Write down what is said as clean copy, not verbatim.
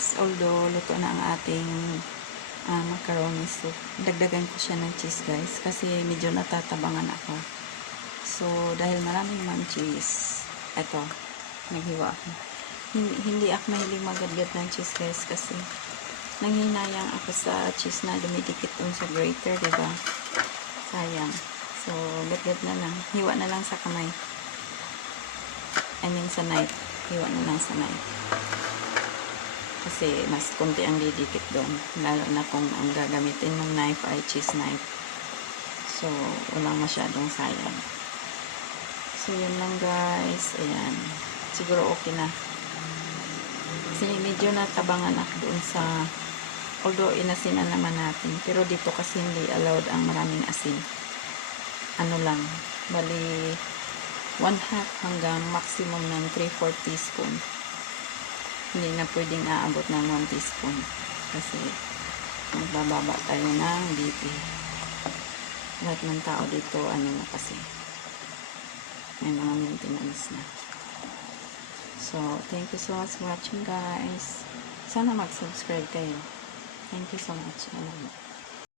guys, although luto na ang ating macaroni soup, dagdagan ko siya ng cheese guys kasi medyo natatabangan ako. So dahil maraming mang cheese, eto, naghiwa ako. Hindi ako mahilig magadgad ng cheese guys kasi nanghinayang ako sa cheese na dumidikit dun sa grater, diba? Sayang. So gadgad na lang, hiwa na lang sa kamay. I mean sa knife, hiwa na lang sa knife. Kasi mas konti ang didikit doon, lalo na kung ang gagamitin ng knife ay cheese knife. So walang masyadong sayang. So yun lang guys, ayan, siguro okay na kasi medyo natabangan ako doon sa, although inasinan naman natin, pero dito kasi hindi allowed ang maraming asin. Ano lang, bali 1/2 hanggang maximum ng 3/4 teaspoon. Hindi na pwedeng aabot ng 1 teaspoon kasi magbababa tayo ng BP. Lahat ng tao dito ano na kasi may mga maintenance na. So thank you so much for watching guys. Sana mag-subscribe kayo. Thank you so much.